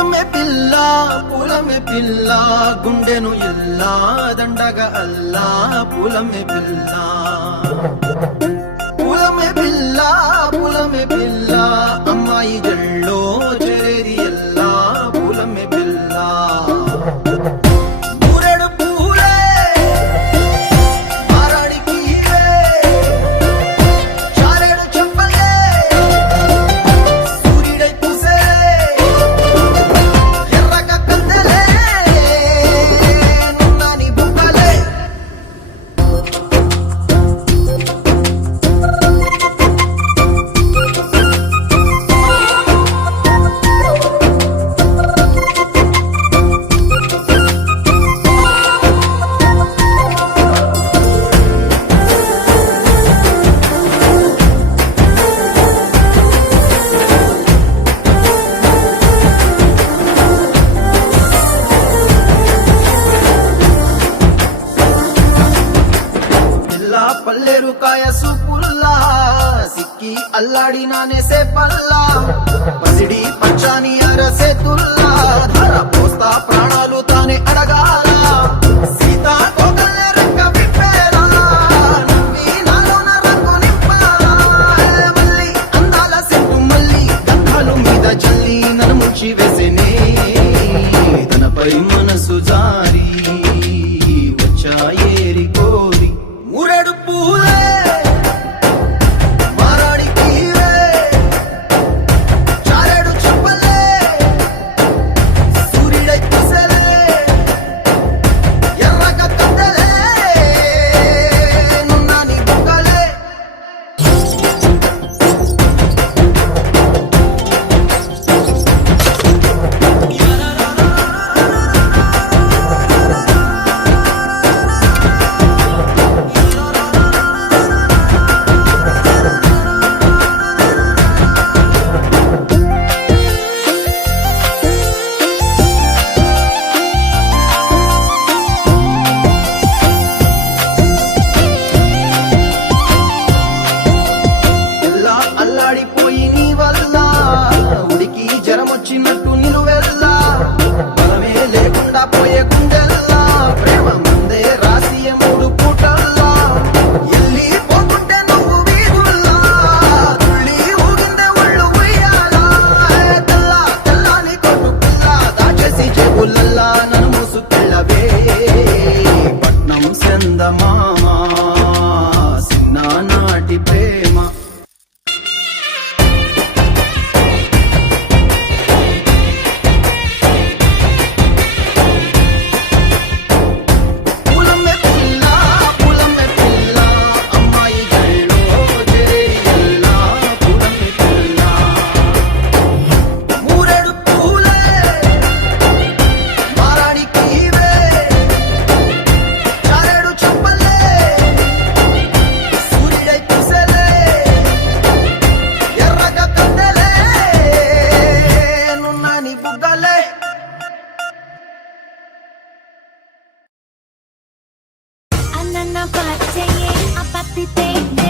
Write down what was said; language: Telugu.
పూలమే పిల్ల గుండెను ఇల్లా దండగా అల్లా పూలమే పిల్ల అమ్మాయి జల్లో చేరేది ఎల్లా పూలమే పిల్ల మూరెడు పూలే మారాడికి చారెడు చెప్పలే సూర్యుడై పూసే ఎర్రగా కత్తెలే నున్నాని బుక్కలే పల్లేరు కాయ సూపుల్లా సిక్కి అల్లాడి నానేసే పల్లా పసిడి పచ్చాని అరసే తుల్లా ధర పోస్తా ప్రాణాలు తానే అడగాల సీతా కోకల్లే రెక్క విప్పేలా నవ్వి నాలోన రంగు నింపాలా మళ్ళీ అందాల సెట్టు మళ్ళీ గంధాలు మీద జల్లి నన్ను ముంచి వేసేనే తనపై మనసు జారి వచ్చాయేరి కోరి మూరెడు పూలే మారాడికి చారెడు చెప్పలే సూర్యుడై పూసలే ఎర్రగా కత్తెలే నున్నాని బుక్కలే అల్లాడిపోయి నీ వల్ల ఉడికి జరమొచ్చినట్టు నిలువెల్లా బలమే లేకుండా పోయే గుండెల్లా ప్రేమ ముందే రాసియ మూడు పూటల్లా ఎల్లి పోతుంటే నువ్వు వీధుల్లా తుళ్ళి ఊగిందే ఒళ్ళు ఉయ్యాలా తెల్లని కొట్టు పిల్ల దాచేసి చెవులల్లా నన్ను మూసుకెళ్ళవే పట్నం చందమామా చిన్ననాటి ప్రేమ Apa